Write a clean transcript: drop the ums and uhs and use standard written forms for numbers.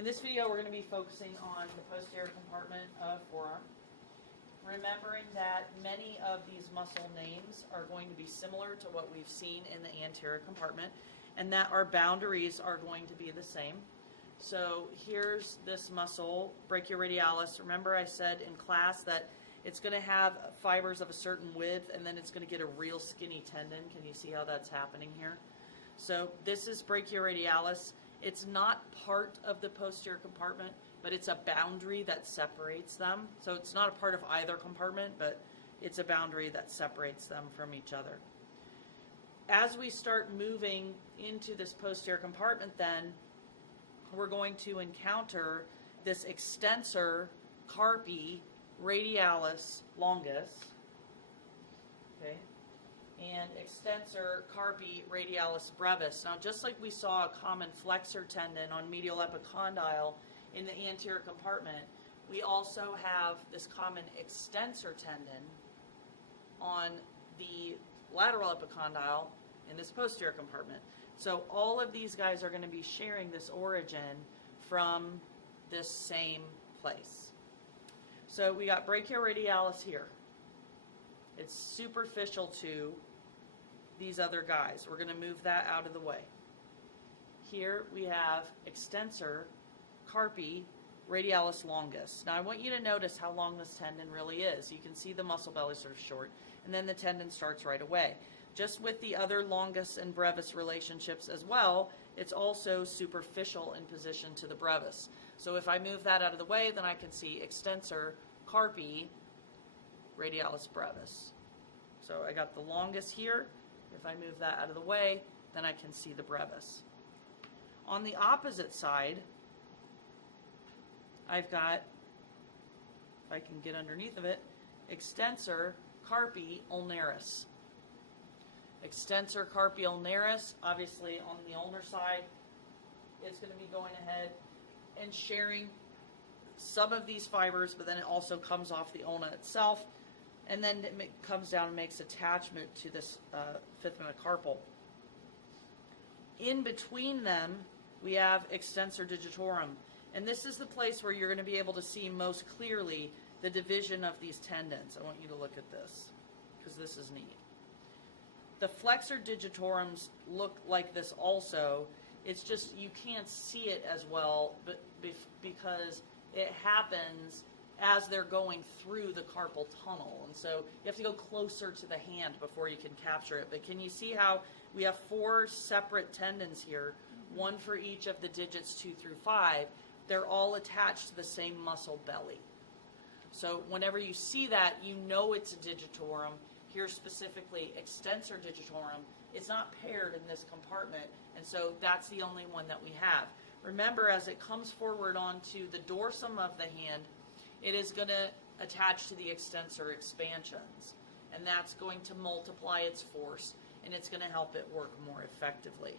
In this video, we're going to be focusing on the posterior compartment of forearm. Remembering that many of these muscle names are going to be similar to what we've seen in the anterior compartment, and that our boundaries are going to be the same. So here's this muscle, brachioradialis. Remember I said in class that it's going to have fibers of a certain width, and then it's going to get a real skinny tendon. Can you see how that's happening here? So this is brachioradialis. It's not part of the posterior compartment, but it's a boundary that separates them. So it's not a part of either compartment, but it's a boundary that separates them from each other. As we start moving into this posterior compartment, then we're going to encounter this extensor carpi radialis longus, okay, and extensor carpi radialis brevis. Now, just like we saw a common flexor tendon on medial epicondyle in the anterior compartment, we also have this common extensor tendon on the lateral epicondyle in this posterior compartment. So all of these guys are going to be sharing this origin from this same place. So we got brachioradialis here. It's superficial to these other guys. We're going to move that out of the way. Here we have extensor carpi radialis longus. Now I want you to notice how long this tendon really is. You can see the muscle belly sort of short, and then the tendon starts right away. Just with the other longus and brevis relationships as well, it's also superficial in position to the brevis. So if I move that out of the way, then I can see extensor carpi radialis brevis. So I got the longus here. If I move that out of the way, then I can see the brevis. On the opposite side, I've got, if I can get underneath of it, extensor carpi ulnaris. Extensor carpi ulnaris, obviously on the ulnar side, it's going to be going ahead and sharing some of these fibers, but then it also comes off the ulna itself, and then it comes down and makes attachment to this fifth metacarpal. In between them, we have extensor digitorum, and this is the place where you're going to be able to see most clearly the division of these tendons. I want you to look at this, because this is neat. The flexor digitorums look like this also. It's just you can't see it as well, but because it happens as they're going through the carpal tunnel. And so you have to go closer to the hand before you can capture it. But can you see how we have 4 separate tendons here, one for each of the digits 2 through 5. They're all attached to the same muscle belly. So whenever you see that, you know it's a digitorum. Here specifically, extensor digitorum. It's not paired in this compartment, and so that's the only one that we have. Remember, as it comes forward onto the dorsum of the hand, it is going to attach to the extensor expansions, and that's going to multiply its force, and it's going to help it work more effectively.